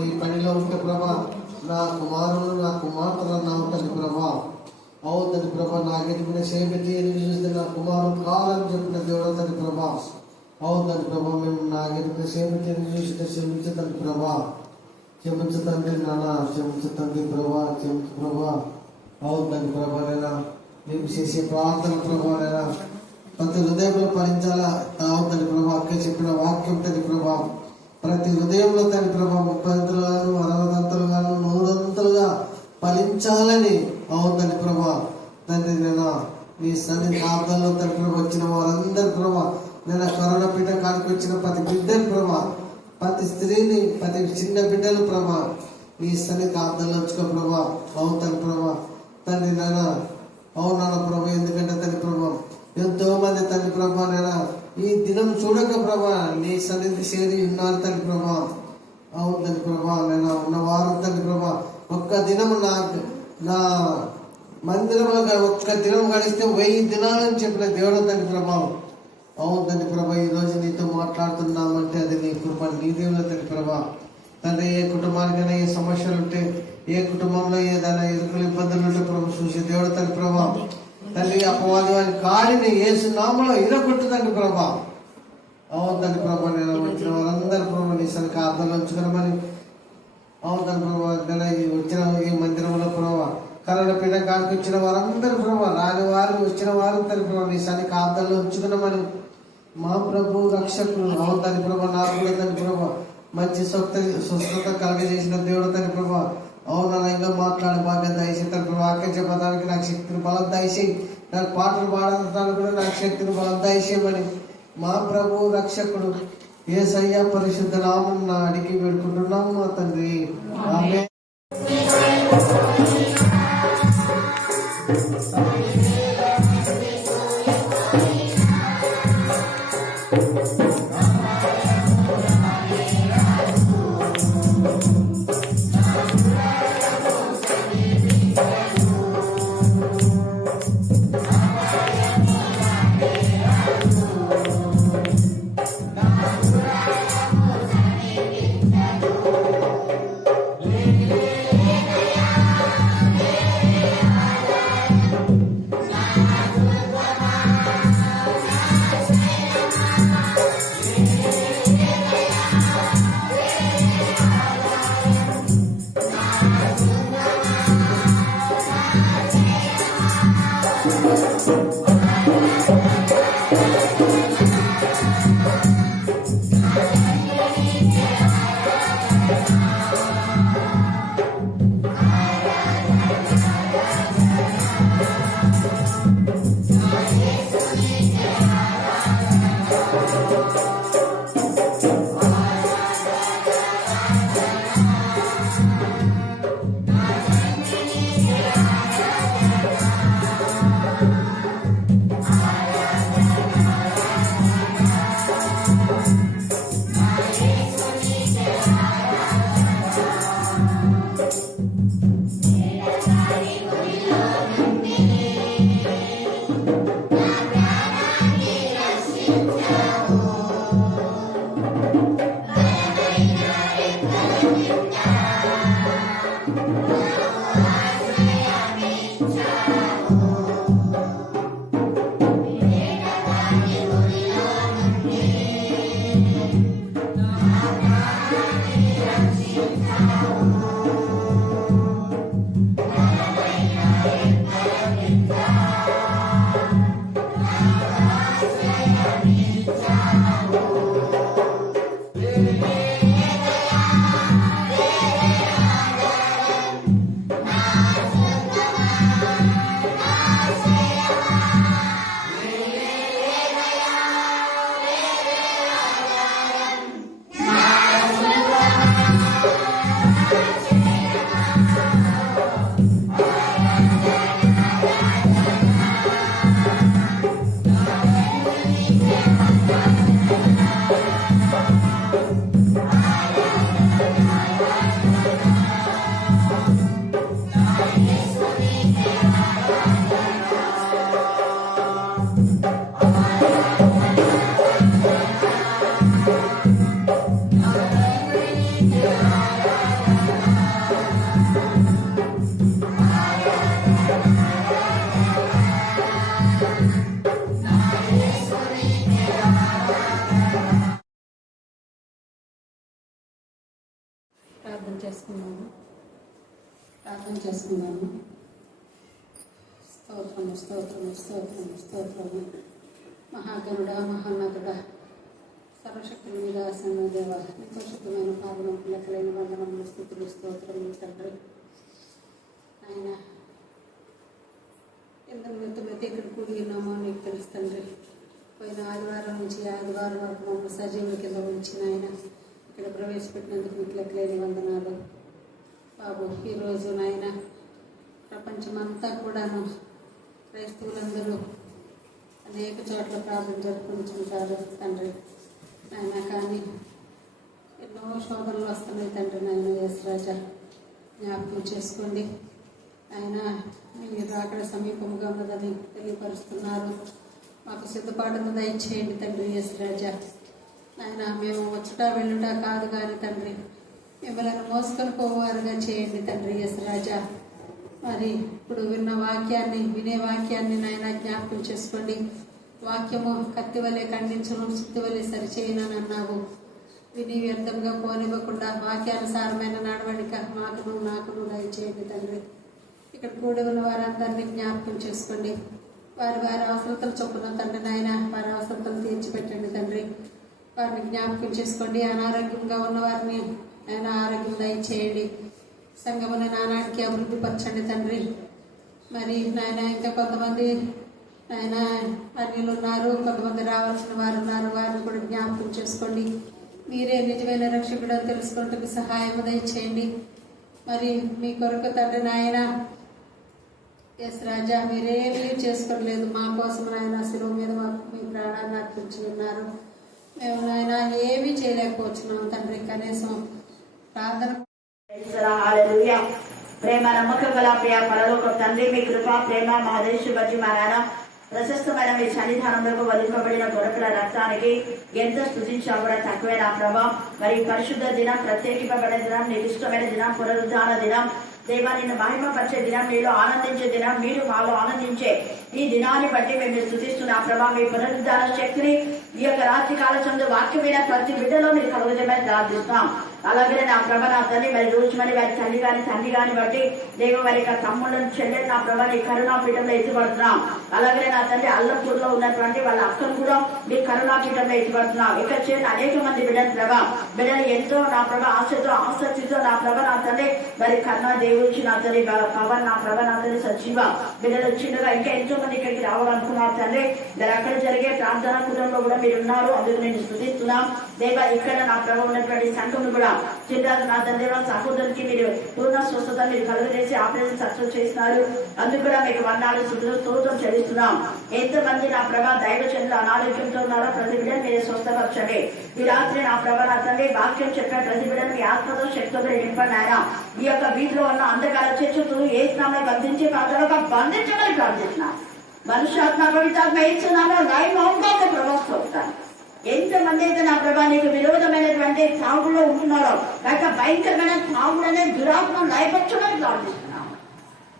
నీ పనిలో ఉంటే ప్రభా నా కుమారులు నా కుమార్తెలు అన్నావు తండ్రి ప్రభా. అవుతుంది ప్రభా, నాకెట్టుకునే సేపెట్టి ఎదురు చూస్తే నా కుమారుడు కావాలని చెప్పిన దేవుడు తండ్రి ప్రభా. అవుతుంది ప్రభా, మేము నాకెట్టుకునే సేపెట్టి ఎదురు చూస్తే క్షమించతండి ప్రభా. క్షమించతండి నాన్న, క్షమించతండి ప్రభా, క్షమించు ప్రభా. అవుతుంది ప్రభా, నేను మేము చేసే ప్రార్థన ప్రభా నేను ప్రతి హృదయంలో ఫలించాలా. అవుతుంది ప్రభా, అక్క చెప్పిన వాక్యం తండ్రి ప్రభా ప్రతి హృదయంలో తండ్రి ప్రభా 30 గాను 60 గాను 100 ఫలించాలని. అవుతుంది ప్రభా తండ్రి, నేను నీ సన్నిధి ప్రార్థనలో తండ్రి ప్రభా వచ్చిన వారందరి ప్రభా, నేను కరోనా పీఠ కాడికి వచ్చిన ప్రతి బిడ్డలు ప్రభా, ప్రతి స్త్రీని ప్రతి చిన్న బిడ్డలు ప్రభా నీ సన్నిధి ప్రార్థనలో వచ్చుకో ప్రభా. అవుతాను ప్రభా తండ్రి నాన్న. అవునాన్న ప్రభా, ఎందుకంటే తండ్రి ప్రభా ఎంతో మంది తండ్రి ప్రభా నేను ఈ దినం చూడక ప్రభా నీ సన్నిధి చేరి ఉన్నారు తండ్రి ప్రభా. అవును తండ్రి ప్రభా, నేను ఉన్నవారు తండ్రి ప్రభా ఒక్క దినం నా మందిరంలో ఒక్క దినం గడిస్తే 1000 దినాలని చెప్పిన దేవుడు తండ్రి ప్రభా. అవును తండ్రి ప్రభా, ఈ రోజు నీతో మాట్లాడుతున్నామంటే అది నీ కృప, నీ దేవుడు తండ్రి ప్రభా. తండ్రి ఏ కుటుంబానికైనా ఏ సమస్యలు ఉంటే, ఏ కుటుంబంలో ఏదైనా ఇరుకులు ఇబ్బందులు ఉంటే ప్రభు చూసే దేవుడు తండ్రి ప్రభా. తండ్రి అపవాది వారి కాలిని యేసు నామములో ఇరగొట్టు తండ్రి ప్రభా. అవును తండ్రి ప్రభా, నేను వచ్చిన వారందరూ ప్రభా నీ సరికి అర్థంలో ఉంచుకున్నామని. అవును తండ్రి ప్రభా, నేను వచ్చిన ఈ మందిరంలో ప్రభా కరోనా పీఠ కాడికి వచ్చిన వారందరూ ప్రభా, రాని వారు వచ్చిన వారు తండ్రి ప్రభా నీ సరికి అర్థంలో ఉంచుకున్నామని మా ప్రభు రక్షకుడు. అవును తండ్రి ప్రభా, నాకు కూడా తండ్రి ప్రభా మంచి స్వస్థత కలగజేసిన దేవుడు తండ్రి ప్రభా. అవునా, ఇంకా మాట్లాడే బాధ్యత దయచేసి తండ్రి ప్రభా. వాక్యం చెప్పడానికి నాకు శక్తిని బలం దయచేయి, నాకు పాటలు పాడడానికి కూడా నాకు శక్తిని బలం దయచేయమని మా ప్రభు రక్షకుడు యేసయ్య పరిశుద్ధ నామం అడిగి వేడుకుంటున్నాము మా తండ్రి, ఆమేన్. చేసుకున్నాను. స్తోత్రము స్తోత్రము స్తోత్రము స్తోత్రము. మహాగణుడా, మహాన్నతుడా, సర్వశక్తుల మీద ఆసన్న దేవ, పరిశుద్ధమైన పాదం లెక్కలేని వందనములు, స్థుతులు, స్తోత్రములు తండ్రి. ఆయన ఎంత మృతులైతే ఇక్కడ కూడి ఉన్నామో నీకు తెలుసు తండ్రి. పోయిన ఆదివారం నుంచి ఆదివారం వరకు మమ్మల్ని సజీవుల కింద ఉంచిన ఆయన ఇక్కడ ప్రవేశపెట్టినందుకు మీకు లెక్కలేని వందనాలు బాబు. ఈరోజు నాయన ప్రపంచమంతా కూడాను క్రైస్తవులందరూ అనేక చోట్ల ప్రార్థన జరుపుకుంటుంటారు తండ్రి నాయన. కానీ ఎన్నో శోధనలు వస్తున్నాయి తండ్రి నాయన. యేసురాజా జ్ఞాపకం చేసుకోండి ఆయన. మీరు అక్కడ సమీపంగా ఉన్నదని తెలియపరుస్తున్నారు. మాకు సిద్ధపాటును దయచేయండి తండ్రి యేసురాజా. ఆయన మేము వచ్చుట వెళ్ళుట కాదు కానీ తండ్రి, మిమ్మల్ని మోసుకొని పోవారుగా చేయండి తండ్రి యేసురాజా. మరి ఇప్పుడు వినే వాక్యాన్ని నాయన జ్ఞాపకం చేసుకోండి. వాక్యము కత్తి వలె ఖండించను, సుత్తి వలె సరిచేయనని అన్నావు. విని వ్యర్థంగా పోనివ్వకుండా వాక్యానుసారమైన నడవడిక నాకును దయచేయండి తండ్రి. ఇక్కడ కూడి ఉన్న వారందరినీ జ్ఞాపకం చేసుకోండి. వారి అవసరతలు చొప్పున తండ్రి నాయన వారి అవసరతలు తీర్చిపెట్టండి తండ్రి. వారిని జ్ఞాపకం చేసుకోండి. అనారోగ్యంగా ఉన్న వారిని ఆయన ఆరోగ్యం దయచేయండి. సంఘమున నానానికి అభివృద్ధి పరచండి తండ్రి. మరి నాయన ఇంకా కొంతమంది నాయన అన్యులు ఉన్నారు, కొంతమంది రావాల్సిన వారు ఉన్నారు. వారిని కూడా జ్ఞాపకం చేసుకోండి. మీరే నిజమైన రక్షకుడు అని తెలుసుకుంటూ సహాయం దయచేయండి. మరి మీ కొరకు తండ్రి నాయన యేసురాజా మీరేమీ చేసుకోవట్లేదు. మా కోసం నాయన శిలువ మీద మీ ప్రాణాన్ని అర్పించి ఉన్నారు. మేము నాయన ఏమీ చేయలేకపోతున్నాం తండ్రి. కనీసం ప్రార్థన ప్రేమ నమ్మకం గల ప్రియ పరలోక తండ్రి, మీ కృప ప్రేమ మా దేశం బట్టి మా నాన్న ప్రశస్తమైన మీ సన్నిధానంలో వదిలిపబడిన గొడవల రక్తానికి ఎంత స్థుతించా కూడా తక్కువే నా ప్రభా. మరి పరిశుద్ధ దినం, ప్రత్యేకింపబడే దినం, నీకు ఇష్టమైన దినం, పునరుద్ధాన దినం, దేవా నిన్ను మహిమపరిచే దినం, నీలో ఆనందించే దినం, మీరు మాలో ఆనందించే ఈ దినాన్ని బట్టి మేము స్థుతిస్తున్నాం ప్రభా. మీ పునరుద్ధాన శక్తిని ఈ యొక్క రాత్రి కాల చందు వాక్యమైన ప్రతి బిడ్డలో మీరు కలుగుతామని ప్రార్థిస్తున్నాం. అలాగే నా ప్రభ నా తల్లి మరి రోజు మరి వారి తల్లి కానీ తండ్రి కానీ బట్టి దేవ వారి యొక్క తమ్ముళ్ళని చెల్లెలు నా ప్రభ నీ కరుణాపీఠంలో ఎత్తుపడుతున్నాం. అలాగే నా తల్లి అల్లంపూర్లో ఉన్నటువంటి వాళ్ళ అక్కను కూడా మీ కరుణాపీఠంలో ఎత్తుపడుతున్నాం. ఇక్కడ చేరిన అనేక మంది బిడ్డలు ప్రభ బిడ్డలు ఎంతో నా ప్రభ ఆశతో ఆసక్తితో నా ప్రభ నా తల్లి మరి కన్నా దేవుడికి నా తల్లి పవన్ నా ప్రభ నా తల్లి సజీవ బిడ్డలు వచ్చిండగా ఇంకా ఎంతో మంది ఇక్కడికి రావాలనుకున్నారు తండ్రి. మరి అక్కడ జరిగే ప్రార్థనా కూటంలో కూడా మీరు ఉన్నారు, అందుకు నేను స్తుతిస్తున్నాం దేవ. ఇక్కడ నా ప్రభ ఉన్నటువంటి సంఘం కూడా చిత్రాలు నా తండ్రి సహోదరునికి మీరు పూర్ణ స్వస్థత మీరు కలుగజేసి ఆపరేషన్ సక్సెస్ చేస్తున్నారు. అందుకు కూడా మీకు వందనాలు స్తోత్రం చెల్లిస్తున్నాం. ఎంతమంది నా ప్రభా దైవ చంద్ర అనారోగ్యంతో ఉన్నారో ప్రతి బిడ్డను మీరు స్వస్థపరచండి. ఈ రాత్రి నా ప్రభా నా తండ్రి వాక్యం చెప్పిన ప్రతి బిడ్డను మీ ఆత్మతో శక్తితో నింపండి ఆయన. ఈ యొక్క వీధిలో ఉన్న అంధకార చేస్తూ ఏ స్నామం బంధించే పాత్రలో బంధించమని ప్రార్థిస్తున్నాం. మనుష్యాత్మ పవిత్రాత్మ ఏస్తున్నామో లైవ్ మౌంగా ప్రభావిస్తాను. ఎంతమంది అయితే నా ప్రభా నీకు విరోధమైనటువంటి తాగులో ఉంటున్నారో లేక భయంకరమైన తాగుడనే దురాత్మ లయపరచమని ప్రార్థిస్తున్నాం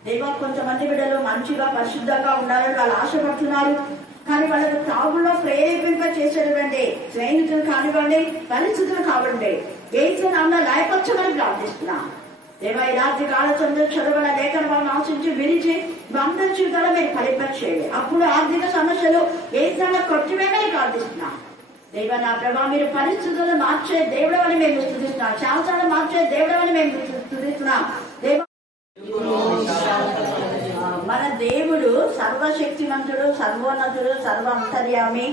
దేవా. కొంతమంది బిడ్డలు మంచిగా పరిశుద్ధంగా ఉండాలని వాళ్ళు ఆశపడుతున్నారు. కానీ వాళ్ళకు తాగులో ప్రేరేపింప చేసేటువంటి స్నేహితులు కానివ్వండి, పరిస్థితులు కావండి, ఏసునామములో లయపరచమని ప్రార్థిస్తున్నాం దేవా. ఈ రాత్రి కాలచంద్ర చదువుల లేఖన వాళ్ళని ఆశించి విరిచి అందరి జీవితాలు మీరు ఫలింపచేయండి. అప్పుడు ఆర్థిక సమస్యలు ఏసునామములో కొట్టివేమని ప్రార్థిస్తున్నాం దేవా. నా ప్రభా మీరు పరిస్థితులను మార్చే దేవుడు అని మేము స్తుతిస్తున్నాం. శాస్త్రాలు మార్చే దేవుడు అని మేము స్తుతిస్తున్నాం దేవా. మన దేవుడు సర్వశక్తిమంతుడు, సర్వోన్నతుడు, సర్వ అంతర్యామి,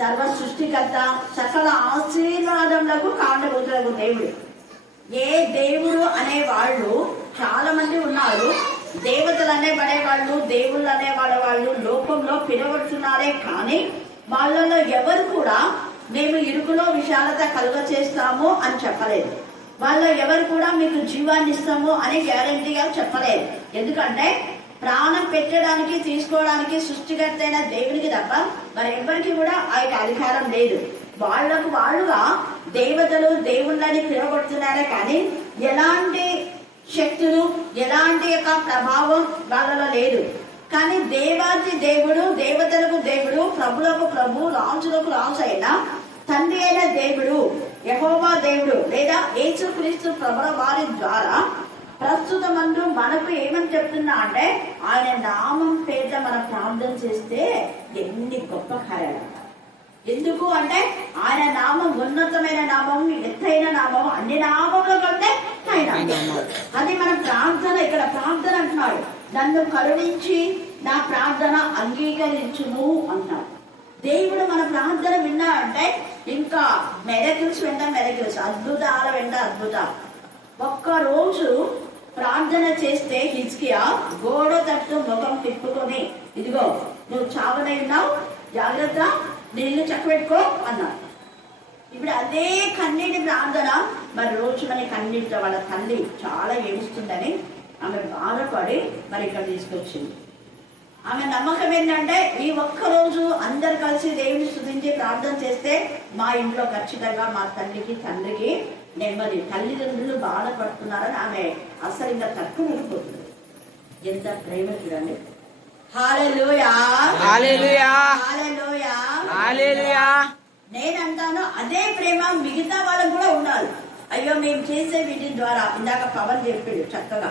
సర్వ సృష్టికర్త, సకల ఆశీర్వాదములకు కాండభూతులకు దేవుడు. ఏ దేవుడు అనేవాళ్ళు చాలా మంది ఉన్నారు. దేవతలు అనేవాళ్ళు, దేవుళ్ళు అనేవాళ్ళు లోకంలో పిలువడుతున్నారే కానీ వాళ్ళలో ఎవరు కూడా మేము ఇరుకులో విశాలత కలుగ చేస్తాము అని చెప్పలేదు. వాళ్ళు ఎవరు కూడా మీకు జీవాన్ని ఇస్తాము అని గ్యారంటీగా చెప్పలేదు. ఎందుకంటే ప్రాణం పెట్టడానికి తీసుకోవడానికి సృష్టికర్త అయిన దేవునికి తప్ప మరి ఎవరికి కూడా ఆ యొక్క అధికారం లేదు. వాళ్ళుగా దేవతలు దేవుళ్ళని పిలువబడుతున్నారే కానీ ఎలాంటి శక్తులు ఎలాంటి యొక్క ప్రభావం వాళ్ళలో లేదు. కానీ దేవాది దేవుడు, దేవతలకు దేవుడు, ప్రభులకు ప్రభు, రాజులకు రాజు అయిన తండ్రి అయిన దేవుడు యెహోవా దేవుడు లేదా యేసుక్రీస్తు ప్రభుల వారి ద్వారా ప్రస్తుతమందు మనకు ఏమని చెప్తున్నా అంటే ఆయన నామం పేట మనం ప్రార్థన చేస్తే ఎన్ని గొప్ప కార్యాలు. ఎందుకు అంటే ఆయన నామం ఉన్నతమైన నామం, ఎత్తైన నామం, అన్ని నామముల కంటే ఆయన. అది మన ప్రార్థన. ఇక్కడ ప్రార్థన అంటున్నాడు, నన్ను కరుణించి నా ప్రార్థన అంగీకరించును అంటున్నాడు. దేవుడు మన ప్రార్థన విన్నా అంటే ఇంకా మెరకిల్స్ వెంట మెరకిల్స్, అద్భుతాల వెంట అద్భుతాలు. ఒక్కరోజు ప్రార్థన చేస్తే హిజ్కియా గోడ తట్టు ముఖం తిప్పుకొని, ఇదిగో నువ్వు చావనై ఉన్నావు, జాగ్రత్త, నీళ్లు చక్కబెట్టుకో అన్నాడు. ఇప్పుడు అదే కన్నీటి ప్రార్థన మరి రోజు మన కన్నీటితో వాళ్ళ తల్లి చాలా ఏడుస్తుందని ఆమె బాధపడి మరి ఇక్కడ తీసుకొచ్చింది. ఆమె నమ్మకం ఏంటంటే ఈ ఒక్కరోజు అందరు కలిసి దేవుని స్తుతించి ప్రార్థన చేస్తే మా ఇంట్లో ఖచ్చితంగా మా తల్లికి తండ్రికి నెమ్మది. తల్లిదండ్రులు బాధపడుతున్నారని ఆమె అసలు ఇంకా తట్టుకోలేకపోతుంది. ఎంత ప్రేమ చూడండి. హల్లెలూయా, హల్లెలూయా, హల్లెలూయా, హల్లెలూయా. నేనంటాను అదే ప్రేమ మిగతా వాళ్ళకు కూడా ఉండాలి. అయ్యో మేము చేసే వీటి ద్వారా ఇందాక పవన్ చెప్పాడు చక్కగా,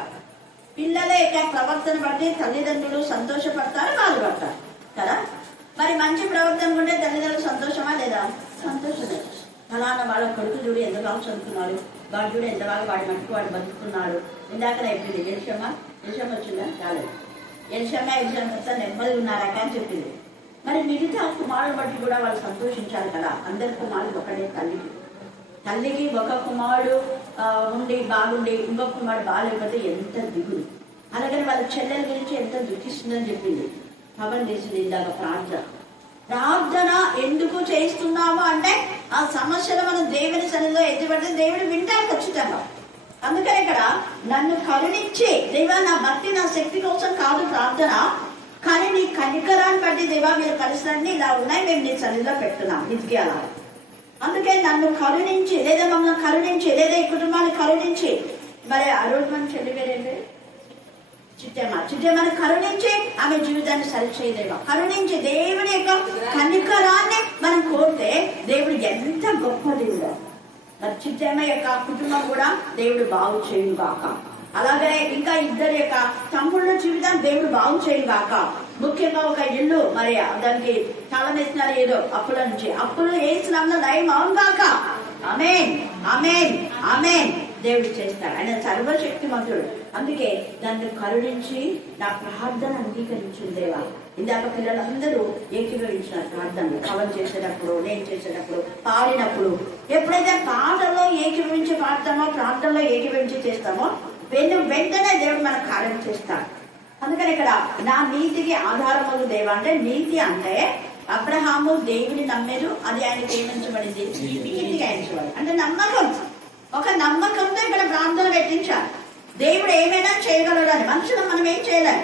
పిల్లల యొక్క ప్రవర్తన బట్టి తల్లిదండ్రులు సంతోషపడతారు, బాధపడతారు కదా. మరి మంచి ప్రవర్తన ఉంటే తల్లిదండ్రులు సంతోషమా లేదా? సంతోషమే. ఫలానా వాళ్ళ కొడుకు చూడు ఎంత బాగా చదువుతున్నాడు, వాడు చూడు ఎంత బాగా వాడి మట్టుకు వాడు బతుకుతున్నాడు. ఇందాక అయిపోయింది ఎలిషమ్మ వచ్చిందా? రాలేదు. ఎలిషమ్మ నెమ్మది ఉన్నారాక అని చెప్పింది. మరి మిగతా కుమారుడు బట్టి కూడా వాళ్ళు సంతోషించాలి కదా. అందరి కుమారుడు ఒకడే తల్లికి ఒక కుమారుడు ఉండి బాగుండి ఇంకొక కుమారుడు బాగాలేకపోతే ఎంత దిగులు. అలాగని వాళ్ళ చెల్లెల గురించి ఎంత దుఃఖిస్తుందని చెప్పింది. పవన్ చేసింది ఇందాక ప్రార్థన ఎందుకు చేస్తున్నాము అంటే ఆ సమస్యలు మనం దేవుని సన్నిధిలో ఎత్తిపడితే దేవుడు వింటాడు ఖచ్చితంగా. అందుకని ఇక్కడ నన్ను కరుణించి దేవా, నా భక్తి నా శక్తి కోసం కాదు ప్రార్థన, కానీ నీ కనికరాన్ని బట్టి దేవా మీరు పరిస్థితులన్నీ ఇలా ఉన్నాయి, మేము నీ సన్నిధిలో పెడుతున్నాం ఇంటికి అలా. అందుకే నన్ను కరుణించి లేదా మమ్మల్ని కరుణించి లేదా ఈ కుటుంబాన్ని కరుణించి, మరి ఆ రోజు మనం చెల్లిపోయేది చిట్టేమని కరుణించి ఆమె జీవితాన్ని సరిచేయలేవా. కరుణించి దేవుని యొక్క కనికరాన్ని మనం కోరితే దేవుడు ఎంత గొప్ప దేవుడు. మరి చిట్టేమ యొక్క కుటుంబం కూడా దేవుడు బాగు చేయుగాక. అలాగే ఇంకా ఇద్దరి యొక్క తమ్ముళ్ళ జీవితాన్ని దేవుడు బాగు చేయుగాక. ముఖ్యంగా ఒక ఇల్లు మరి దానికి చాలా వేసినారు ఏదో అప్పుల నుంచి, అప్పులు వేసినందులో నయం అవుగాక. ఆమేన్, ఆమేన్, ఆమేన్. దేవుడు చేస్తాడు, ఆయన సర్వశక్తిమంతుడు. అందుకే నన్ను కరుణించి నా ప్రార్థన అంగీకరించింది దేవా. ఇందాక పిల్లలందరూ ఏకీభవించినారు ప్రార్థనలు. కవర్ చేసేటప్పుడు, నేను చేసేటప్పుడు, పాడినప్పుడు. ఎప్పుడైతే పాటలో ఏకీభవించి పాడతామో, ప్రార్థనలో ఏకీభవించి చేస్తామో వెంటనే దేవుడు మనకు కార్యం చేస్తాడు. అందుకని ఇక్కడ నా నీతికి ఆధారము దేవ అంటే, నీతి అంటే అబ్రహాము దేవుని నమ్మేరు, అది ఆయనకి ఏమించబడింది? నీతిగా ఎంచబడి అంటే నమ్మకం. ఒక నమ్మకంతో ఇక్కడ ప్రార్థన పెట్టించాలి. దేవుడు ఏమైనా చేయగలడు అని. మనుషులు మనం ఏం చేయలేం,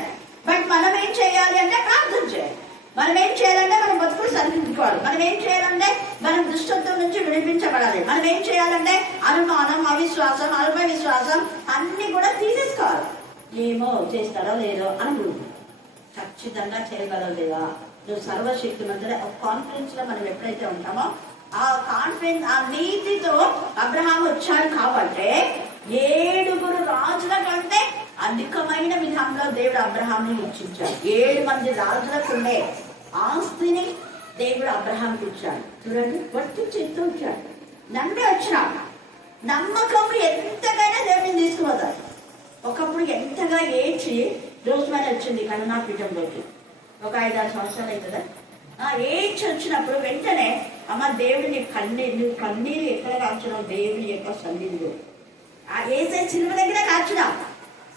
బట్ మనం ఏం చేయాలి అంటే ప్రార్థన చేయాలి. మనం ఏం చేయాలంటే మనం బతుకులు సరిదిద్దుకోవాలి. మనం ఏం చేయాలంటే మనం దుష్టత్వం నుంచి విడిపించబడాలి. మనం ఏం చేయాలంటే అనుమానం, అవిశ్వాసం, అల్ప విశ్వాసం అన్ని కూడా తీసేసుకోవాలి. ఏమో చేస్తారో లేదో అని ఖచ్చితంగా చేయగలవు లేదా. నువ్వు సర్వశక్తిమంతుడే. ఒక కాన్ఫిడెన్స్ లో మనం ఎప్పుడైతే ఉంటామో ఆ కాన్ఫిడెన్స్, ఆ నీతితో అబ్రహాం వచ్చాడు కాబట్టి 7 రాజుల కంటే అధికమైన విధానంలో దేవుడు అబ్రహాంని హెచ్చించాడు. 7 మంది రాజులకు ఉండే ఆస్తిని దేవుడు అబ్రహాంకి ఇచ్చాడు. చూడండి, వట్టి చేస్తూ వచ్చాడు, నమ్మే వచ్చినాడు. నమ్మకం ఎంతకైనా దేవుడిని తీసుకుపోతాడు. ఒకప్పుడు ఎంతగా ఏడ్చి రోజుమని వచ్చింది కరుణాపీఠంలోకి, ఒక 5-6 సంవత్సరాలు అవుతుందా. ఏడ్చి వచ్చినప్పుడు వెంటనే అమ్మ దేవుడు నువ్వు కన్నీరు ఎక్కడ కాల్చినావు? దేవుడి యొక్క సన్నిధిలో ఏసే సిలువ దగ్గర కాల్చినావు.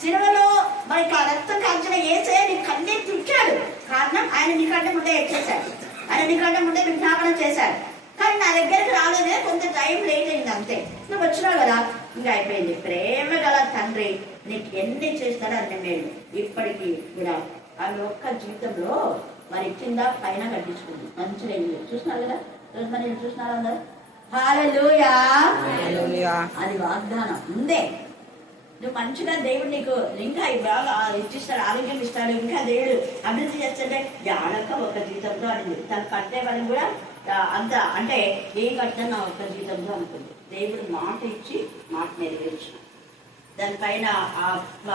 సిలువలో మరి రక్తం కాల్చిన ఏసే నీ కన్నీరు తుడిచాడు. కారణం ఆయన నీకంటే ముందే ఎక్కేశాడు, ఆయన నీకంటే ముందే విజ్ఞాపన చేశాడు. కానీ నా దగ్గరకు రాలేదే, కొంత టైం లేట్ అయింది అంతే. నువ్వు వచ్చినావు కదా, ఇంకా అయిపోయింది. ప్రేమ గల తండ్రి నీకు ఎన్ని చేస్తాడో అన్ని మేలు. ఇప్పటికీ కూడా ఆమె ఒక్క జీవితంలో మరి కింద పైన కట్టించుకుంది. మంచిగా ఇల్లు చూసినారు కదా, రోజు మరి చూసినారా అందరు? హల్లెలూయా. అది వాగ్దానం ఉందే. నువ్వు మంచిగా దేవుడు నీకు ఇంకా బాగా ఇచ్చిస్తాడు, ఆరోగ్యం ఇస్తాడు, ఇంకా దేవుడు అభివృద్ధి చేస్తుంటే జాడక ఒక జీతంలో అనింది. తను కట్టే వాళ్ళని కూడా అంత అంటే ఏం కట్టినా నా ఒక్క జీతంలో అనుకుంది. దేవుడు మాట ఇచ్చి మాట నెరవేర్చు. దానిపైన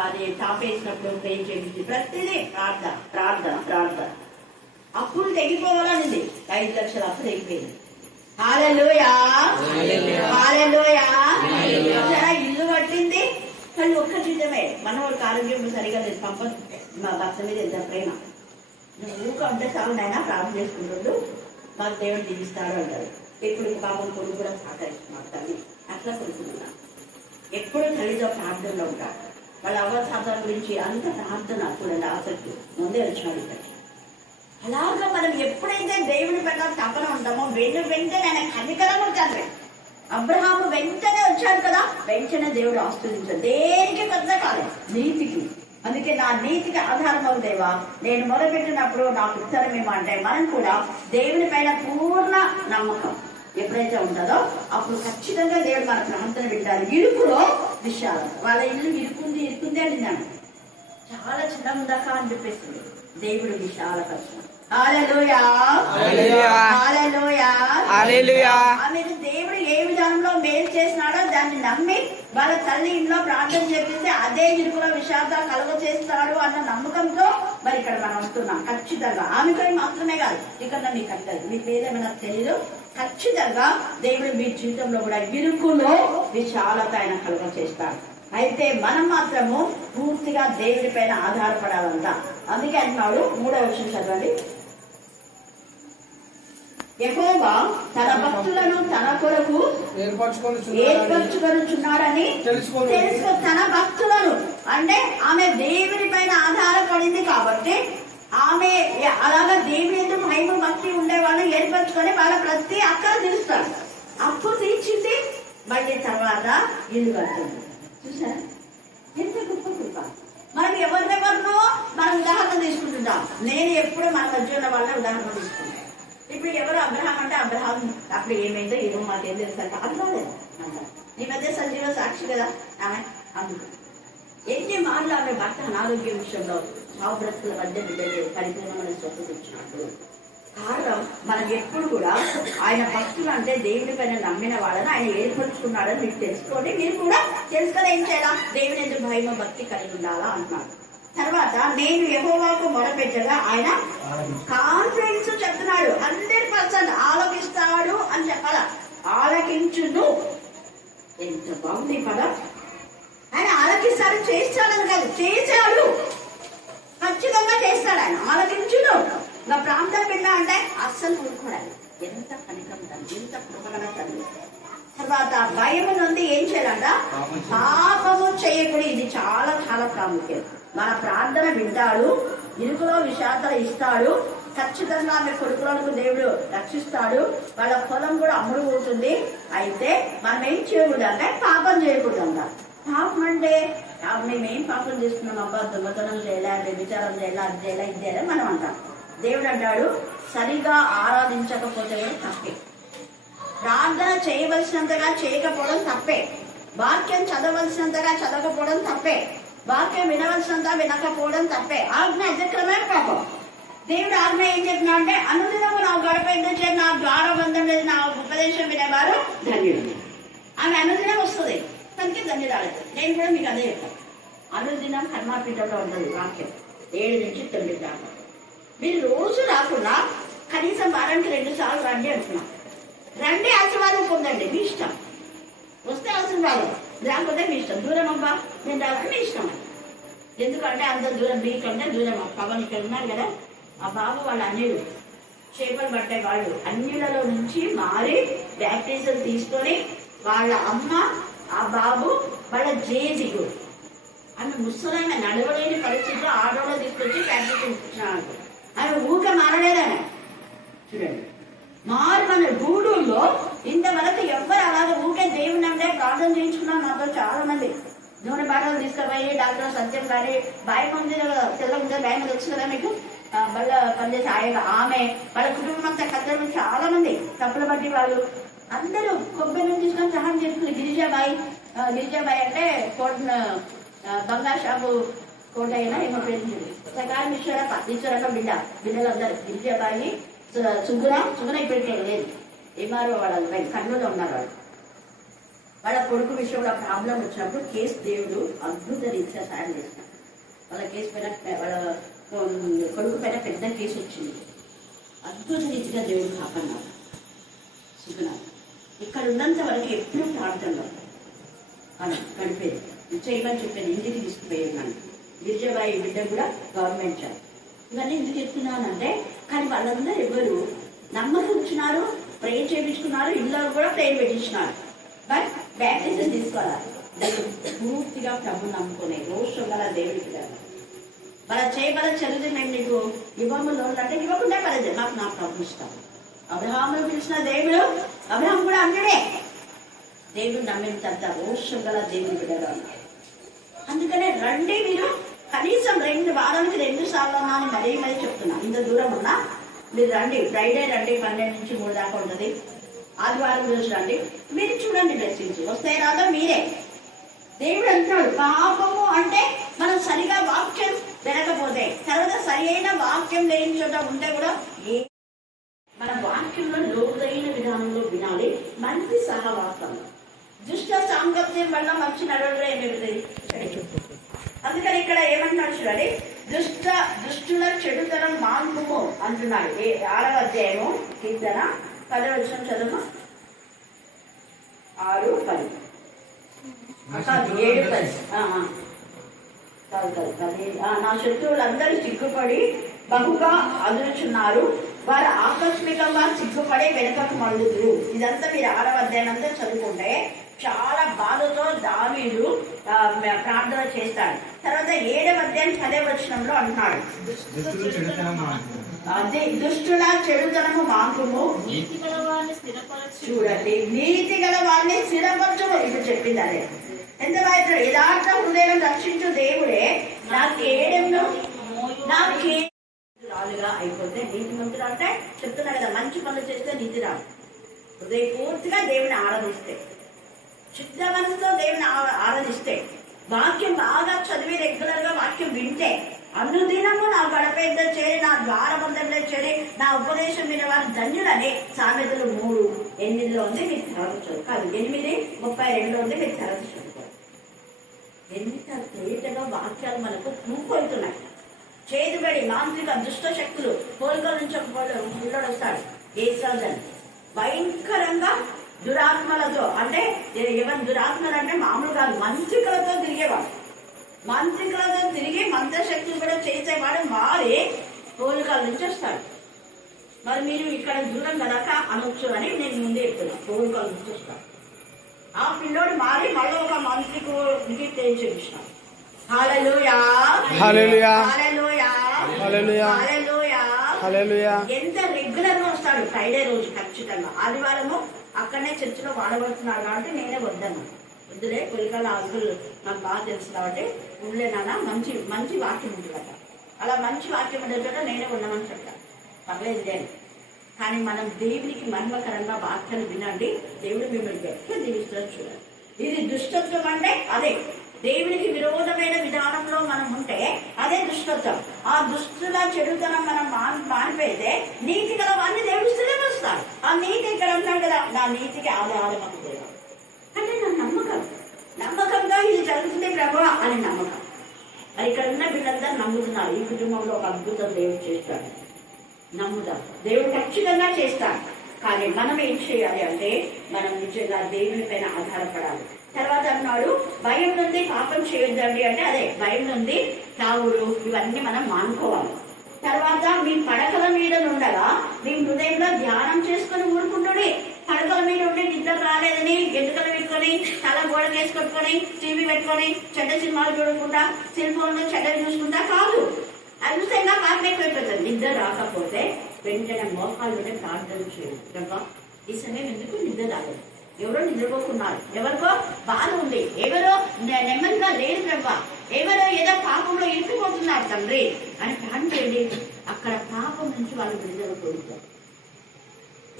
అది టాప్ వేసినప్పుడు ప్రే చేయించి ప్రతిదీ ప్రార్థన ప్రార్థన ప్రార్థన. అప్పులు తెగిపోవాలనింది, 5 లక్షల అప్పు తెగిపోయింది. హల్లెలూయా హల్లెలూయా. ఇల్లు కట్టింది కానీ ఒక్క జీతమే. మనవాళ్ళకి ఆరోగ్యం సరిగా లేదు, మా భర్త మీద ఎంత ప్రేమ. నువ్వు అంటే చాలు నాయన ప్రార్థన చేసుకుంటుండు, మాకు దేవుడు దీవిస్తాడు అంటారు. ఎప్పుడు పాపం కొడుకు కూడా సహకరిస్తున్నారు తల్లి, అట్లా కొడుకున్నాను. ఎప్పుడు తల్లితో ప్రార్థనలో ఉంటారు. వాళ్ళ అవసరం గురించి అంత ప్రార్థన చూడండి, ఆసక్తి ముందే వచ్చినాడు ఇక్కడ. అలాగా మనం ఎప్పుడైతే దేవుని పట్ల తపన ఉంటామో వెంటనే ఆయన కనికరం ఉంటుంది. అబ్రహాము వెంటనే వచ్చాడు కదా, వెంటనే దేవుడు ఆస్వాదించాడు. దేనికి పెద్ద కాలేదు, నీతికి. అందుకే నా నీతికి ఆధారం అవుదేవా, నేను మొదలుపెట్టినప్పుడు నాకు ఉత్తరం ఏమంటే మనం కూడా దేవుని పైన పూర్ణ నమ్మకం ఎప్పుడైతే ఉంటుందో అప్పుడు ఖచ్చితంగా దేవుడు మన ప్రార్థన వింటారు. ఇరుకులో విషయాలు, వాళ్ళ ఇల్లు ఇరుకుంది అడిగినాను, చాలా చిన్నదాక అని చెప్పేస్తుంది. దేవుడు విశాలపరచు. హల్లెలూయా హల్లెలూయా హల్లెలూయా. ఆమెకు దేవుడు ఏ విధానంలో మేలు చేసినాడో దాన్ని నమ్మి వాళ్ళ తల్లి ఇంట్లో ప్రార్థన చేపిస్తే అదే ఇరుకులో విశాలత కలుగ చేస్తాడు అన్న నమ్మకంతో మరి ఇక్కడ మనం వస్తున్నాం. ఖచ్చితంగా ఆమెకు మాత్రమే కాదు, ఇక్కడ మీకు అంటారు, మీ పేరేమైనా తెలియదు. ఖచ్చితంగా దేవుడు మీ జీవితంలో కూడా ఇరుకులో విశాలత ఆయన కలుగ చేస్తాడు. అయితే మనం మాత్రము పూర్తిగా దేవుడి పైన ఆధారపడాలంట. అందుకే అంటున్నాడు 3వ వచనం చదవండి. యెహోవా తన భక్తులను తన కొరకు ఏర్పరచుకొనుచున్నాడని తెలుసుకో. తన భక్తులను అంటే ఆమె దేవుని పైన ఆధారపడింది కాబట్టి ఆమె అలాగా దేవుని ఎందుకు మహిమ భక్తి ఉండే వాళ్ళని ఏర్పరచుకొని వాళ్ళ ప్రతి అక్కర తీరుస్తాడు. అప్పు తీర్చింది, మళ్ళీ తర్వాత ఇల్లు కడుతుంది. చూసారా ఎంత గొప్ప కృప. మనం ఎవరినెవరినో మనం ఉదాహరణ తీసుకుంటుంటాం. నేను ఎప్పుడు మన మధ్య ఉన్న వాళ్ళ ఉదాహరణ తీసుకుంటాను. ఇప్పుడు ఎవరు అబ్రహాం అంటే అబ్రహాం అప్పుడు ఏమైందో ఏమో మాకేం తెలుసు అంటే అట్లాలేదు అంటారు. ఈ మధ్య సజీవ సాక్షి కదా ఆమె. అందుకు ఎన్ని మార్లు ఆమె భర్త అనారోగ్య విషయంలో చావుబ్రతుల మధ్య బిడ్డలు పరిపూర్ణమైన స్వస్థత ఇచ్చినట్టు. కారణం మనం ఎప్పుడు కూడా ఆయన భక్తులు అంటే దేవుడి పైన నమ్మిన వాళ్ళని ఆయన ఏర్పరుచుకున్నాడని మీకు తెలుసుకోండి. మీరు కూడా తెలుసుకొని ఏం చేయాలా, దేవుని ఎందుకు భయమ భక్తి కలిగి ఉండాలా అంటున్నాడు. తర్వాత నేను యెహోవాకు మొరపెట్టగా ఆయన కాన్ఫిడెన్స్ చెప్తున్నాడు, 100% ఆలోకిస్తాడు అని చెప్పాలా. ఆలకించును, ఎంత బాగుంది పద. ఆయన ఆలకిస్తాడు, చేస్తాడని కాదు, చేశాడు, ఖచ్చితంగా చేస్తాడు ఆయన. ఆలకించును. ఇంకా ప్రాంతం విన్నా అంటే అస్సలు కూడుకోవాలి. ఎంత కనికరం తండ్రి, ఎంత కృపగల తండ్రి. తర్వాత భయము నుండి ఏం చేయాలంట, పాపము చేయకూడదు. ఇది చాలా చాలా ప్రాముఖ్యం. మన ప్రార్థన వింటాడు, ఇరుకులో విశాలత ఇస్తాడు. ఖచ్చితంగా ఆమె కొడుకులకు దేవుడు రక్షిస్తాడు. వాళ్ళ పొలం కూడా అమ్ముడు పోతుంది. అయితే మనం ఏం చేయకూడదు అంటే పాపం చేయకూడదు అంట. పాపం అంటే మేమేం పాపం చేస్తున్నాం, అబ్బా దొంగతనం చేయాలా, వ్యభిచారం చేయాలా, అది చేయాలా, ఇది చేయాలా మనం అంటాం. దేవుడు అంటాడు సరిగా ఆరాధించకపోతే కూడా తప్పే, ప్రార్థన చేయవలసినంతగా చేయకపోవడం తప్పే, వాక్యం చదవలసినంతగా చదవకపోవడం తప్పే, వాక్యం వినవలసినంత వినకపోవడం తప్పే. ఆజ్ఞ అతిక్రమే పాపం. దేవుడు ఆజ్ఞ ఏం చెప్పినా అంటే అనుదినము నా గడప ఎందుకు నా ద్వారబంధం లేదు, నా ఉపదేశం వినేవారు ధన్యుడు. ఆమె అనుదినం వస్తుంది, తనకి ధన్యురాలేదు. నేను కూడా మీకు అదే చెప్తాను. అనుదినం కర్మాపీఠంలో ఉంటుంది వాక్యం 7 నుంచి 9 దాకా. మీరు రోజు రాకుండా కనీసం వారానికి 2 సార్లు రండి అంటున్నాం. రండి, ఆశీర్వాదం పొందండి, మీ ఇష్టం. వస్తే ఆశీర్వాదం, లేకపోతే మీ ఇష్టం. దూరం అబ్బా నేను రావాలి, మీ ఇష్టం. ఎందుకంటే అంత దూరం, మీకంటే దూరం. పవన్ ఇక్కడ ఉన్నారు కదా, ఆ బాబు వాళ్ళ అన్యులు చేపలు పట్టే వాళ్ళు అన్యులలో నుంచి మారి బ్యాప్టిజం తీసుకొని వాళ్ళ అమ్మ ఆ బాబు వాళ్ళ జేజిగు ఆమె ముసలామె నడవలేని పరిస్థితిలో ఆటోలో తీసుకొచ్చి బ్యాప్టిజం ఇచ్చినాడు. ఆమె ఊక మారలేదనే చూడండి. మన గూడూరులో ఇంతవరకు ఎవ్వరు అలాగే ఊకే దేవుని అంటే ప్రార్థన చేయించుకున్నాను. నాతో చాలా మంది నూనె బాటలు తీసుకుపోయి డాక్టర్ సత్యం కానీ భయం ఉంది, తెల్ల ఉంటే భయం వచ్చింది కదా మీకు. మళ్ళీ పనిచేసి ఆమె వాళ్ళ కుటుంబం అంతా కద్దరు చాలా మంది తప్పులు బట్టి వాళ్ళు అందరూ కొబ్బరి నుంచి తీసుకొని సహాయం చేసుకుని గిరిజాబాయి అంటే బంగారు షాపు కోట అయినా ఏమో పేరు సకాలం ఈశ్వరప్ప బిడ్డలందరూ గిరిజాబాయి సుగుణ ఇప్పటికే లేదు. ఏమారో వాళ్ళు కర్నూలులో ఉన్నారు వాళ్ళు. వాళ్ళ కొడుకు విషయంలో ప్రాబ్లం వచ్చినప్పుడు కేసు దేవుడు అద్భుత రీత్యా సాయం చేస్తాడు. వాళ్ళ కేసు పైన వాళ్ళ కొడుకు పైన పెద్ద కేసు వచ్చింది. అద్భుత రీతిగా దేవుడు కాపాడినాడు. సుఖనాథ్ ఇక్కడ ఉన్నంత వరకు ఎప్పుడూ ప్రార్థనలో అని గడిపేది. చేయమని చెప్పాను, ఇంటికి తీసుకుపోయాను. గిరిజాబాయి బిడ్డ కూడా గవర్నమెంట్ జాబ్. ఇవన్నీ ఎందుకు చెప్తున్నానంటే, కానీ వాళ్ళందరూ ఎవరు నమ్మకం ఇచ్చినారు, ప్రే చేయించుకున్నారు, ఇళ్ళలో కూడా ప్రేర్ పెట్టించినారు. బట్ బ్యాప్టిజం తీసుకోవాలి. పూర్తిగా ప్రభు నమ్ముకునే రోషం గల దేవుడికి కదా వాళ్ళ చేయబల చదివితే మేము నీకు ఇవ్వము లోన్లు అంటే ఇవ్వకుండా పడదు. నాకు నా ప్రభు ఇష్టం. అబ్రహామును పిలిచిన దేవుడు, అబ్రహాం కూడా అంటడే దేవుడు నమ్మిన తర్వాత రోషం గల దేవుడు బిడ్డగా. అందుకనే రండి, మీరు కనీసం 2 వారానికి 2 సార్లు అన్నా అని మరీ మరీ చెప్తున్నాను. ఇంత దూరం ఉన్నా మీరు రండి. ఫ్రైడే రండి, 12 నుంచి 3 దాకా ఉంటుంది. ఆదివారం రోజు రండి, మీరు చూడండి. బ్లెస్సింగ్స్ వస్తాయి రాదో మీరే. దేవుడు అంటున్నాడు, పాపము అంటే మనం సరిగా వాక్యం వినకపోతే, తర్వాత సరి అయిన వాక్యం లేని చోట ఉంటే కూడా మన వాక్యంలో లోతైన విధానంలో వినాలి. మంచి సహవాసం, దుష్ట సాంగత్యం వల్ల మంచి నడవడం ఏమిటి. అందుకని ఇక్కడ ఏమంటున్నాడు చూడండి, దుష్టుల చెడుతనం మాన్పుము అంటున్నాడు. 6వ అధ్యాయము కీర్తన 10వ వచనం చదువు. 6, 10 7, 10 నా శత్రువులందరూ సిగ్గుపడి బహుగా అదురుచున్నారు, వారు ఆకస్మికంగా సిగ్గుపడి వెనుకకు మళ్ళుదురు. ఇదంతా మీరు 6వ అధ్యాయం అంతా చదువుకుంటే చాలా బాధతో దావీదు ప్రార్థన చేస్తాడు. తర్వాత 7వ అధ్యాయం 10వ వచనంలో అంటున్నాడు, అదే దుష్టుల చెడుతనము మాకుము, చూడండి నీతి గల వారిని స్థిరపరచుము. ఇప్పుడు చెప్పింది అదే. ఎంత బాగా యథార్థ హృదయం రక్షించు దేవుడే నాకేడెంలో నాకే రాలుగా అయిపోతే నీతి మంత్రులు అంటే చెప్తున్నా కదా, మంచి పనులు చేస్తే నీతి రాదు. హృదయపూర్తిగా దేవుని ఆరాధిస్తే, శుద్ధ మనసుతో దేవుని ఆరాధిస్తే, వాక్యం బాగా చదివి రెగ్యులర్ గా వాక్యం వింటే, అనుదినము నా గడపేద్ద చేరి, నా ద్వారబంధంలో చేరి, నా ఉపదేశం వినే వారు ధన్యులని సామెతలు 3:8 ఉంది. మీకు తెరవచ్చు కాదు, 8:32 ఉంది. మీకు తెరవచ్చు. ఎంత తేటగా వాక్యాలు మనకు పూకొలుతున్నాయి. చేదుబడి మాంత్రిక దుష్ట శక్తులు పోలికల నుంచి ఒక పిల్లడు వస్తాడు, ఏసాజన్ భయంకరంగా దురాత్మలతో, అంటే ఎవరి దురాత్మలు అంటే మామూలు కాదు, మంత్రికులతో తిరిగేవాడు. మంత్రికులతో తిరిగి మంత్రశక్తులు కూడా చేసేవాడు మారి పోలికల నుంచి వస్తాడు. మరి మీరు ఇక్కడ దూరం కనుక అనొచ్చు అని నేను ముందే చెప్తున్నాను. పోలికల నుంచి వస్తాడు. ఆ పిల్లోడు మారి మళ్ళీ ఒక మంత్రికుడికి తెలియచేసినాడు. హల్లెలూయా, హల్లెలూయా, హల్లెలూయా, హల్లెలూయా, హల్లెలూయా. ఎంత రెగ్యులర్ గా వస్తాడు. ఫ్రైడే రోజు ఖచ్చితంగా, ఆదివారము అక్కడనే చర్చిలో వాడబడుతున్నాడు కాబట్టి నేనే వద్దాను. వద్దులే, కొలికల ఆకులు నాకు బాగా తెలుసు కాబట్టి ఉండలేనా, మంచి మంచి వాక్యం ఉంటుందట. అలా మంచి వాక్యం ఉండే చోట నేనే ఉండమని చెప్తాను, పర్లేదు లేదు. కానీ మనం దేవునికి మహిమకరంగా వాక్యాలు వినండి. దేవుడు మిమ్మల్ని ఎట్లా దీవిస్తారో చూడండి. ఇది దుష్టత్వం అంటే అదే. దేవునికి విరోధమైన విధానంలో మనం ఉంటే అదే దుష్టత్వం. ఆ దుష్టుల చెడుతనం మనం మానిపోయితే నీతి గల వాడిని దేవుడు స్థిరపరుస్తాడు. ఆ నీతి ఇక్కడ ఉన్నాడు కదా, నా నీతికి ఆధారం అనుకోవాలి. అంటే నా నమ్మకంగా ఇది జరుగుతుంది ప్రభువా అని నమ్మకం. మరి ఇక్కడ ఉన్న వీళ్ళందరూ నమ్ముతున్నారు, ఈ కుటుంబంలో ఒక అద్భుతం దేవుడు చేస్తాడు. నమ్ముదాం, దేవుడు ఖచ్చితంగా చేస్తాడు. కానీ మనం ఏం చేయాలి అంటే, మనం నిజంగా దేవుని పైన ఆధారపడాలి. తర్వాత అన్నాడు, భయం నుండి పాపం చేయొద్దండి అంటే అదే భయం నుండి తాగుడు ఇవన్నీ మనం మానుకోవాలి. తర్వాత మీ పడకల మీద ఉండగా మీ హృదయంలో ధ్యానం చేసుకుని ఊరుకుంటుని, పడకల మీద ఉండి నిద్ర రాలేదని ఎన్నికలు పెట్టుకొని తల గోడకేసుకొట్టుకొని టీవీ పెట్టుకొని చెడ్డ సినిమాలు చూడకుండా సెల్ ఫోన్ లో చెడ్డలు చూసుకుంటా కాదు. అద్భుతంగా పాపం ఎక్కువైపోతుంది. నిద్ర రాకపోతే వెంటనే మోకాలు ఉంటే ప్రార్థన చేయండి. ప్రభా ఈ సమయం ఎందుకు నిద్ర రాలేదు, ఎవరో నిద్రపోకున్నారు, ఎవరికో బాధ ఉంది, ఎవరో నెమ్మదిగా లేదు ప్రభా, ఎవరో ఏదో పాపంలో ఇరుక్కుపోతున్నారు తండ్రి అని ప్రార్థన చేయండి. అక్కడ పాపం నుంచి వాళ్ళు విడుదల పొందుతారు.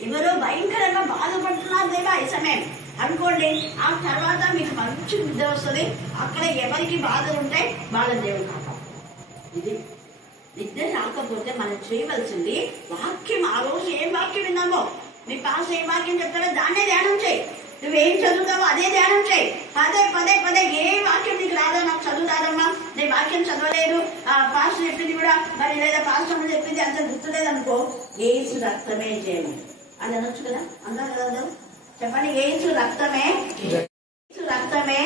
ఎవరో భయంకరంగా బాధపడుతున్నారు దేవా ఈ సమయం అనుకోండి. ఆ తర్వాత మీకు మంచి నిద్ర వస్తుంది. అక్కడ ఎవరికి బాధలు ఉంటే వాళ్ళ దేవుడు కాక. ఇది నిద్ర రాకపోతే మనం చేయవలసింది వాక్యం. ఆ రోజు ఏం వాక్యం విన్నామో, మీ పాస్ ఏం వాక్యం చెప్తారో దాన్నే ధ్యానం చేయి. నువ్వేం చదువుతావో అదే ధ్యానం చేయి. పదే పదే పదే ఏ వాక్యం నీకు రాదా, నాకు చదువు రాదమ్మా, నేను వాక్యం చదవలేదు, పాస్టర్ చెప్పింది కూడా మరి లేదా పాస్టర్ చెప్పింది అంత గుర్తులేదనుకో, యేసు రక్తమే జయం అని అనొచ్చు కదా. అందరూ కదా చెప్పండి, యేసు రక్తమే రక్తమే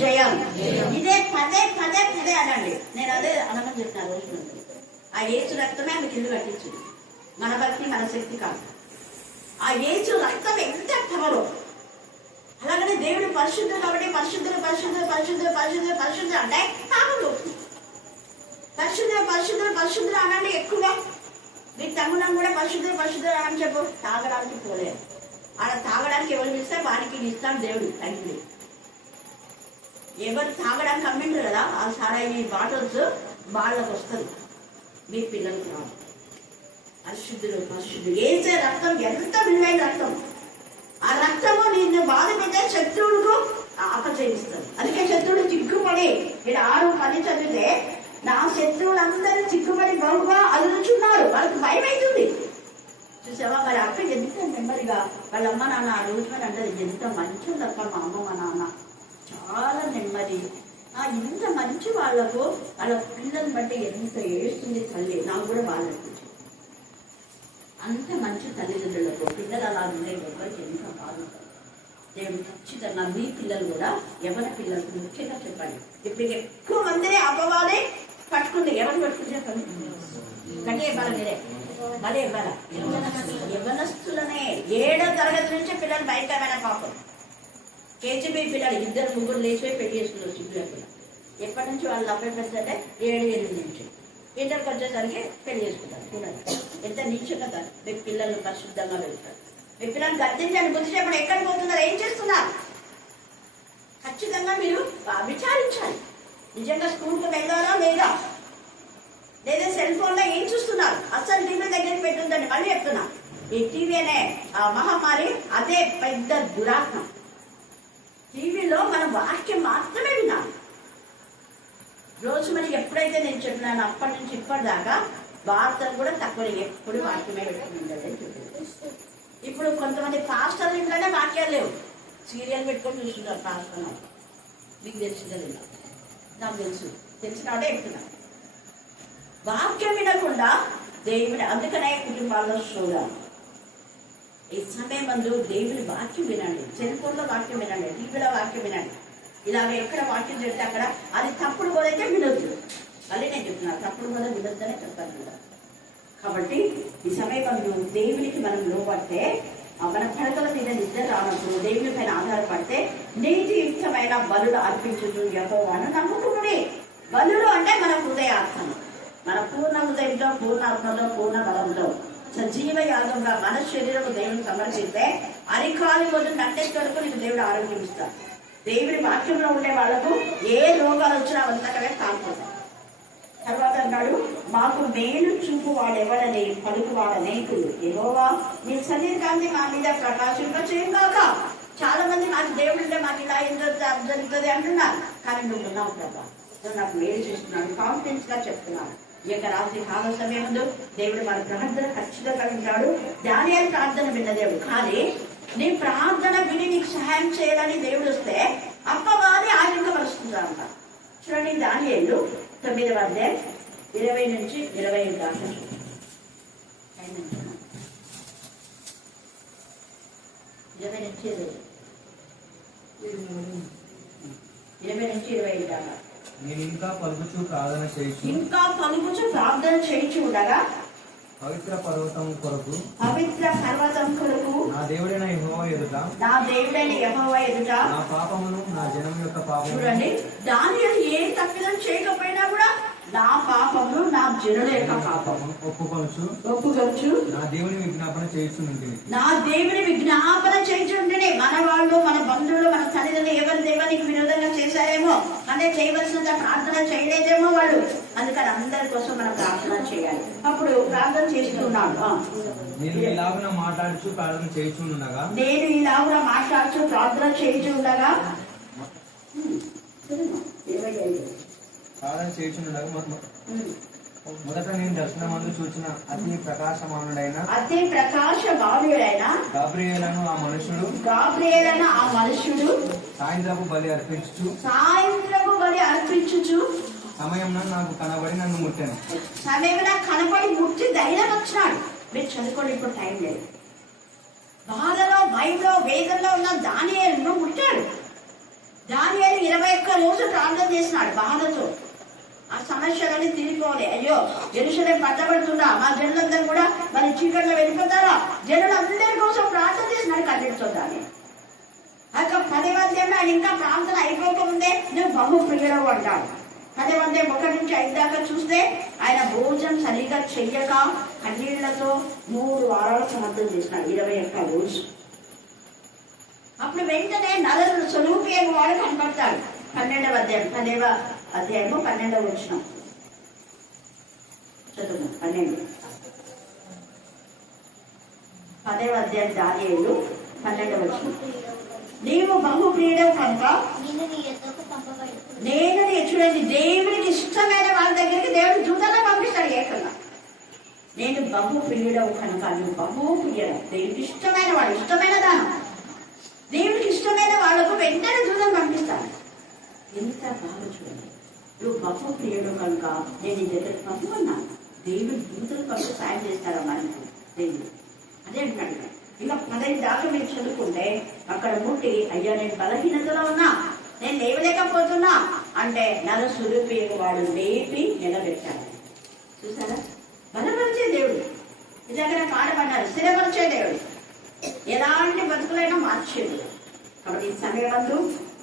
జయం. ఇదే పదే పదే పదే అనండి. నేను అదే అనమని చెప్తాను రోజు నుండి. ఆ యేసు రక్తమే ఆమెకి ఇల్లు కట్టించింది. మన భక్తి మన శక్తి కాదు. ఆ యేసు రక్తం ఎంత పవరో. అలాగనే దేవుడు పరిశుద్ధుడు కాబట్టి పరిశుద్ధులు పరిశుద్ధులు పరిశుద్ధులు పరిశుద్ధులు పరిశుద్ధులు అంటే పాపలు. పరిశుద్ధులు పరిశుద్ధులు పరిశుద్ధులు అనండి ఎక్కువగా. మీకు తమ్ముడం కూడా పరిశుద్ధులు పరిశుద్ధులు అని చెప్పు. తాగడానికి పోలేదు. ఆడ తాగడానికి ఎవరు పిలిస్తే వారికి ఇస్తాం దేవుడు తండ్రి. ఎవరు తాగడానికి అమ్మింటారు కదా ఆ సారాయి బాటిల్స్ వాళ్ళకు వస్తుంది, మీ పిల్లలకు రాదు. పరిశుద్ధులు పరిశుద్ధులు. ఏసే రక్తం ఎంత విలువైన రక్తం. ఆ రక్తము నిన్ను బాధ పెట్టే శత్రువులకు అపచయిస్తారు. అందుకే శత్రువులు చిక్కుపడి, మీరు 6:10 చదివితే నా శత్రువులందరూ చిక్కుపడి బహుగా అదులుచున్నారు, వాళ్ళకి భయం అవుతుంది. చూసావా, మరి అక్క ఎంత నెమ్మదిగా వాళ్ళ అమ్మ నాన్న ఆ రోజు అని అంటే ఎంత మంచి తప్ప మా అమ్మ మా నాన్న చాలా నెమ్మది. ఇంత మంచి వాళ్ళకు వాళ్ళ పిల్లల్ని బట్టి ఎంత ఏడుస్తుంది తల్లి. నాకు కూడా వాళ్ళకి అంత మంచి తల్లిదండ్రులకు పిల్లలు అలా ఉన్నాయి. ఎవరికి ఎంత బాగుంటారు. దేవుడు ఖచ్చితంగా మీ పిల్లలు కూడా ఎవరి పిల్లలకు ముఖ్యంగా చెప్పండి. ఇప్పుడు ఎక్కువ మందిని అపవాదే పట్టుకుంది. ఎవరు పట్టుకుని చెప్పండి, గట్టిగా ఇవ్వాలి మీరే మళ్ళీ ఇవ్వాల. యవ్వనస్తులనే 7వ తరగతి నుంచి పిల్లలు భయంకరమైన పాపం. కేజీబీ పిల్లలు 2-3 లేచిపోయి పెళ్లి చేసుకున్నారు. సిగ్గులకు ఎప్పటి నుంచి వాళ్ళు అబ్బాయి పెడితే 7-8 నుంచి ఇంటర్కి వచ్చేసరికి పెళ్లి చేసుకుంటారు. చూడండి ఎంత నీచకత. మీ పిల్లలు పరిశుద్ధంగా వెళ్తారు. మీ పిల్లలు గర్తించండి. బుద్ధిసేపటి ఎక్కడికి పోతున్నారు, ఏం చేస్తున్నారు ఖచ్చితంగా మీరు విచారించాలి. నిజంగా స్కూల్కి వెళ్ళారా లేదా, లేదా సెల్ ఫోన్ లో ఏం చూస్తున్నారు. అసలు టీవీ దగ్గర పెట్టుందండి. మళ్ళీ చెప్తున్నా, ఈ టీవీ అనే మహమ్మారి అదే పెద్ద దురాత్మ. టీవీలో మనం వాక్యం మాత్రమే వినాలి. రోజు మనకి ఎప్పుడైతే నేను చెప్పినాను అప్పటి నుంచి ఇప్పటిదాకా వార్తలు కూడా తక్కువ, ఎప్పుడు వాక్యమే పెట్టుకుంటుందని చెప్పింది. ఇప్పుడు కొంతమంది పాస్టర్లు ఇంట్లోనే వాక్యాలు లేవు, సీరియల్ పెట్టుకొని చూస్తున్నారు పాస్టర్. మీకు తెలిసిందే లేదా, నాకు తెలిసినవాడే చెప్తున్నాను. వాక్యం వినకుండా దేవుని, అందుకనే కుటుంబాల్లో చూడాలి. ఈ సమయం ముందు దేవుని వాక్యం వినండి. సెల్ ఫోన్ లో వాక్యం వినండి, టీవీలో వాక్యం వినండి. ఇలాగ ఎక్కడ వాక్యం చెప్తే అక్కడ అది తప్పుడు పోదైతే వినొద్దు. మళ్ళీ నేను చెప్తున్నా, తప్పుడు కూడా వినొద్దనే చెప్తాను కదా. కాబట్టి ఈ సమయం ముందు దేవునికి మనం లోపడితే, మన పడకల మీద నిద్ర రానప్పుడు దేవుని పైన ఆధారపడితే నీతియుక్తమైన బలులు అర్పించుతూ యెహోవాను నమ్ముకుని. బలులు అంటే మన హృదయాత్మ, మన పూర్ణ హృదయంతో పూర్ణ ఆత్మలో పూర్ణ బలంలో సజీవ యాగంగా మన శరీరం దేవుని సమర్పిస్తే అరికాలి రోజు నట్టెత్తి వరకు నీకు దేవుడు ఆరోగ్యం ఇస్తాడు. దేవుడి వాక్యంలో ఉండే వాళ్ళకు ఏ రోగాలు వచ్చినా వంతకమే కాకపోతాయి. తర్వాత అన్నాడు, మాకు మేలు చూపు వాడెవడని పలుకువాడనేకులు యెహోవా నీ శరీరాన్ని మా మీద ప్రకాశింప చేయగాక. చాలా మంది నాకు దేవుడు ఉంటే మాకు ఇలా ఏం జరుగుతుంది అంటున్నారు, కానీ నువ్వు ఉన్నావు ప్రభా, నువ్వు నాకు మేలు చేస్తున్నాడు, కాన్ఫిడెన్స్ గా చెప్తున్నాను. ఈ యొక్క రాత్రి కాల సమయంలో దేవుడు మన ప్రార్థన ఖచ్చితంగా వింటాడు. దానియేలు ప్రార్థన విన్న దేవుడు, కానీ నీ ప్రార్థన విని నీకు సహాయం చేయాలని దేవుడు వస్తే అప్పవాది ఆటంకపరుస్తుందా అంట. చూడండి, దానియేలు 9వ అధ్యాయం 20 నుంచి 25 దాకా. 20 నుంచి 25 దాకా. నేను ఇంకా పలుకుచు ప్రార్థన చేయించు ఉండగా పవిత్ర పర్వతం కొరకు నా దేవుడైన యెహోవా ఎదుట నా పాపమును నా జనం యొక్క పాపము. చూడండి, దానియేలు ఏ తప్పిదం చేయకపోయినా కూడా నా పాపమును నా జనుల యొక్క పాపము ఒప్పుకొచ్చు నా దేవుని విజ్ఞాపన చేయించుంటుంది. నా దేవుని విజ్ఞాపన చేయించుంటేనే మన వాళ్ళు, మన బంధువులు, మన తల్లిదండ్రులు ఎవరి దేవునికి విరోధంగా చేశారేమో, అంటే చేయవలసిన ప్రార్థన చేయలేదేమో వాళ్ళు. అందుకని అందరి కోసం మనం ప్రార్థన చేయాలి. అప్పుడు ప్రార్థన చేస్తున్నాడు. నేను ఇలాగున మాట్లాడుచు ప్రార్థన చేయించుండగా ప్రార్థన చేయించుండగా ప్రార్థన చేయించుండగా మొదట నేను దర్శనమందు చూచిన అతి ప్రకాశమానుడైన గాబ్రియేలను ఆ మనుష్యుడు సాయంత్రపు బలి అర్పించుచు సమయం నాకు కనబడి నన్ను ముట్టాను. సమయం నాకు కనబడి ముట్టి ధైర్యం వచ్చినాడు. మీరు చదువుకోండి, ఇప్పుడు టైం లేదు. బాధలో, భయంలో, వేదనలో ఉన్న దానియేలును ముట్టాడు. దానియేలు 21 రోజులు ప్రార్థన చేసినాడు బాధతో. ఆ సమస్యలన్నీ తిరిగిపోలే. అయ్యో యెరూషలేము పట్టబడుతుందా, మా జనులందరూ కూడా మరి చీకట్లో వెళ్ళిపోతారా, జనులందరి కోసం ప్రార్థన చేసినాడు. కన్నెడుతుందాన్ని ఆ యొక్క 10వ అధ్యాయంలో ఆయన ఇంకా ప్రార్థన అయిపోకముందే నువ్వు బహు ప్రియుడవు అంటాడు. 10వ అధ్యాయం 1 నుంచి 5 దాకా చూస్తే ఆయన భోజనం సరిగా చెయ్యక కన్నీళ్లతో 3 వారాల సమర్థం చేసినాడు. 21 రోజు. అప్పుడు వెంటనే నలుగురు స్వరూపి అని వాడు కనపడతాడు. 12వ అధ్యాయం 10వ అధ్యాయము 12వ వచనం చదువు. 10వ అధ్యాయం దానియేలు 12వ వచనం. నీవు బహు ప్రియుడవు కనుక నేను చూడండి, దేవుడికి ఇష్టమైన వాళ్ళ దగ్గరికి దేవుడు దూతలా పంపిస్తాడు ఏకంగా. నేను బహు ప్రియుడవు కనుక, నువ్వు బహు ప్రియుడు, దేవుడికి ఇష్టమైన వాడు, ఇష్టమైన దానం, దేవుడికి ఇష్టమైన వాళ్ళకు వెంటనే దూతం పంపిస్తాడు. ఎంత బాగా చూడండి, నువ్వు బహు ప్రియుడు కనుక నేను నీ దగ్గర పంపుకున్నాను. దేవుడు దూతలు పంపి సాయం చేస్తారా మనకు దేవుడు? అదే అంటున్నాడు. ఇంకా 15 దాకా మీరు చదువుకుంటే అక్కడ ముట్టి, అయ్యా నేను బలహీనతలో ఉన్నా, నేను లేవలేకపోతున్నా అంటే స్వరూపి వాడు లేపి నిలబెట్టాడు. చూసారా, బలపరిచే దేవుడు. నిజంగా పాడబడ్డారు, స్థిరపరిచే దేవుడు, ఎలాంటి బతుకులైనా మార్చేది. కాబట్టి ఈ సమయమందు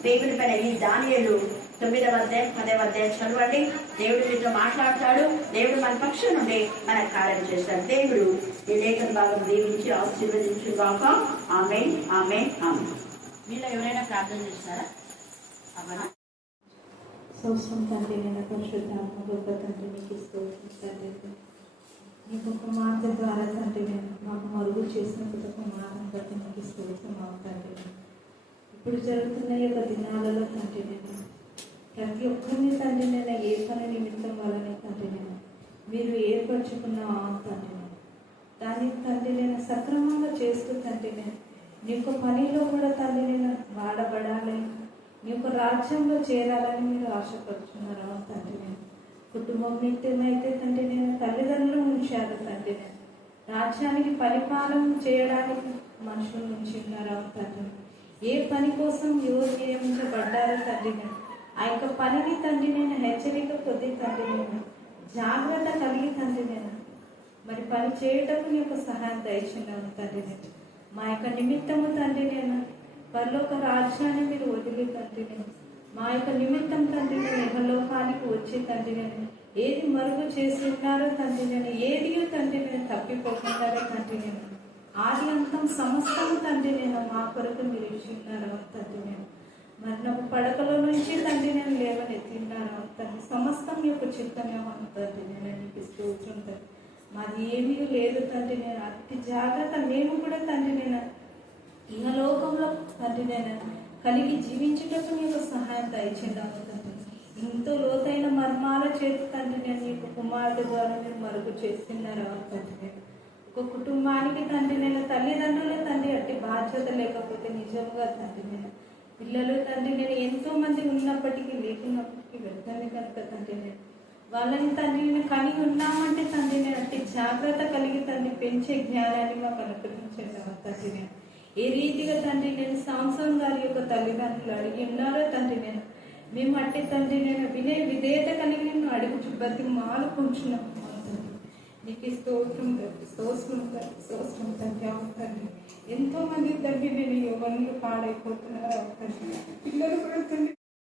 దేవుని పైన ఈ దానియేలు 9వ అధ్యాయం 10వ అధ్యాయం చదవండి. దేవుడు మీతో మాట్లాడతాడు. దేవుడు మన పక్షం నుండి మన కార్యం చేస్తాడు. దేవుడు ఈ లేఖన భాగం దీవించి ఆశీర్వదించుగాక. ఆమేన్, ఆమేన్, ఆమేన్. మీలో ఎవరైనా ప్రార్థన చేస్తారా? అవునా? సోసం తండ్రి, నేను పరిశుద్ధాత్మ గొప్ప తండ్రి, నీకు తండ్రి, నీకు ఒక మాట ద్వారా తండ్రి నేను మాకు మరుగు చేసినందుకు ఒక మాటను బట్టి నీకు ఇస్తున్నావు తండ్రి. ఇప్పుడు జరుగుతున్న యొక్క దినాలలో తండ్రి నేను ప్రతి ఒక్కరిని తండ్రి నేను ఏ పని నిమిత్తం వల్లనే తండ్రి నేను మీరు ఏర్పరచుకున్నావా తండ్రి నేను దాన్ని తండ్రి నేను సక్రమంగా చేస్తూ తండ్రి నేను నీ యొక్క పనిలో కూడా తండ్రి నేను వాడబడాలి, నీ యొక్క రాజ్యంలో చేరాలని మీరు ఆశపడుతున్నారు తండ్రి నేను. కుటుంబం నిత్యమైతే తండ్రి నేను తల్లిదండ్రులు ఉంచారు తండ్రి నేను, రాజ్యానికి పరిపాలన చేయడానికి మనుషుల నుంచి ఉన్నారు తండ్రి. ఏ పని కోసం ఎవరు నియమించబడ్డారో తండ్రి నేను ఆ యొక్క పనిని తండ్రి నేను హెచ్చరిక కొద్ది తండ్రి నేను జాగ్రత్త కలిగి తండ్రి నేను మరి పని చేయటం నీ యొక్క సహాయం దయచేయండి తండ్రి నేను. మా యొక్క నిమిత్తము తండ్రి నేను పరలోక రాజ్యాన్ని మీరు వదిలి తండ్రి నేను మా యొక్క నిమిత్తం తండ్రి నేను ఇహలోకానికి వచ్చి తండ్రి నేను ఏది మరుగు చేసి ఉన్నారో తండ్రి నేను, ఏది తండ్రి నేను తప్పిపోతున్నారో తండ్రి నేను, ఆది అంతం సమస్తము తండ్రి నేను మా కొరకు మీరు ఇచ్చి ఉన్నారో తండ్రి నేను. మరణపు పడకలో నుంచి తండ్రి నేను లేవనెత్తిన్నాను తండ్రి, సమస్తం యొక్క చిత్తమేమో తండ్రి నేను నీకు స్తోత్రం. మాది ఏమీ లేదు తండ్రి నేను, అతి జాగ్రత్త మేము కూడా తండ్రి నేను ఇహలోకంలో తండ్రి నేను కలిగి జీవించేటప్పుడు నీకు సహాయం దయచేద్దాము తండ్రి. ఎంతో లోతైన మర్మాల చేతి తండ్రి నేను నీకు కుమారుడు ద్వారా నేను మరుగు చేస్తున్నారు తండ్రి నేను. ఒక కుటుంబానికి తండ్రి నేను తల్లిదండ్రుల తండ్రి అట్టి బాధ్యత లేకపోతే నిజంగా తండ్రి నేను పిల్లలు తండ్రి నేను ఎంతో మంది ఉన్నప్పటికీ లేకున్నప్పటికీ వ్యర్థమే కనుక తండ్రి నేను వాళ్ళని తండ్రి నేను కలిగి ఉన్నామంటే తండ్రి నేను అట్టి జాగ్రత్త కలిగి తండ్రి పెంచే జ్ఞానాన్ని మాకు అనుగ్రహించండి తండ్రి నేను. ఏ రీతిగా తండ్రి నేను సాంసన్ గారి యొక్క తల్లిదండ్రులు అడిగి ఉన్నారో తండ్రి నేను మేము అట్టి తండ్రి నేను విధేయత కలిగి నేను అడుగు బతి మాలు కొంచున్నాము తండ్రి. నీకు స్తోత్రం తండ్రి, స్తోత్రం తండ్రి. ఎంతో మంది తండ్రి నేను యువనులు పాడైపోతున్నారు తండ్రి, పిల్లలు కూడా తండ్రి